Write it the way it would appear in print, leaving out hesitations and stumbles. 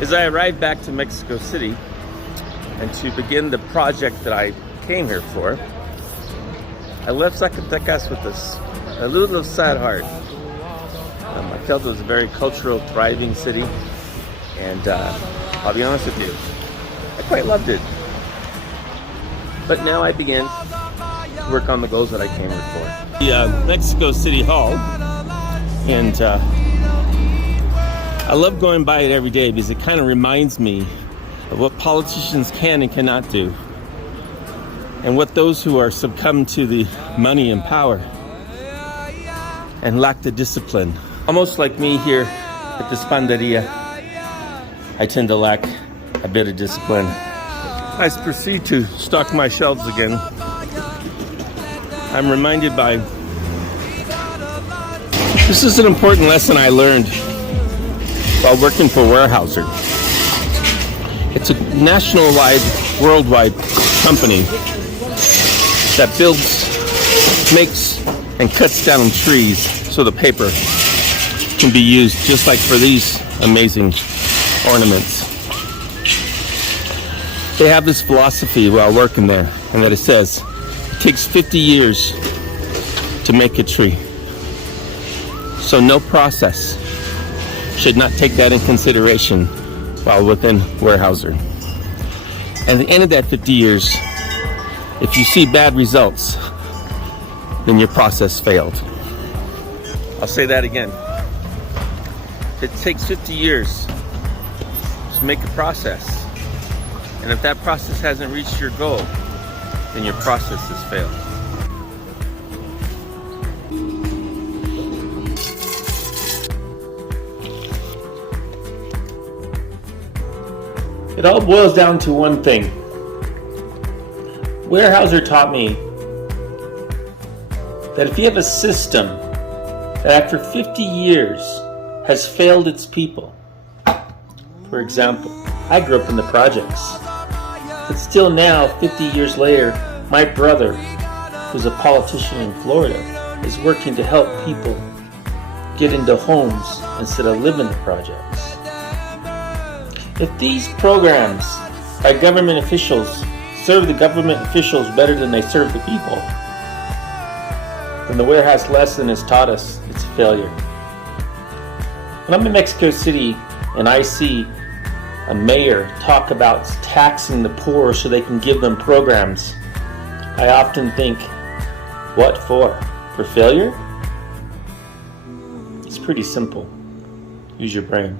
As I arrived back to Mexico City and to begin the project that I came here for, I left Zacatecas with a little sad heart. I felt it was a very cultural, thriving city, and I'll be honest with you, I quite loved it. But now I begin to work on the goals that I came here for. The Mexico City Hall, and I love going by it every day because it kind of reminds me of what politicians can and cannot do, and what those who are succumbed to the money and power and lack the discipline. Almost like me here at this panderia, I tend to lack a bit of discipline. As I proceed to stock my shelves again, I'm reminded by, this is an important lesson I learned while working for Weyerhaeuser. It's a national-wide, worldwide company that builds, makes, and cuts down trees so the paper can be used just like for these amazing ornaments. They have this philosophy while working there, and that it says it takes 50 years to make a tree. So no process should not take that in consideration while within Weyerhaeuser. At the end of that 50 years, if you see bad results, then your process failed. I'll say that again. It takes 50 years to make a process, and if that process hasn't reached your goal, then your process has failed. It all boils down to one thing. Weyerhaeuser taught me that if you have a system that after 50 years has failed its people, for example, I grew up in the projects, but still now, 50 years later, my brother, who's a politician in Florida, is working to help people get into homes instead of live in the projects. If these programs by government officials serve the government officials better than they serve the people, then the Weyerhaeuser lesson has taught us it's a failure. When I'm in Mexico City and I see a mayor talk about taxing the poor so they can give them programs, I often think, what for? For failure? It's pretty simple. Use your brain.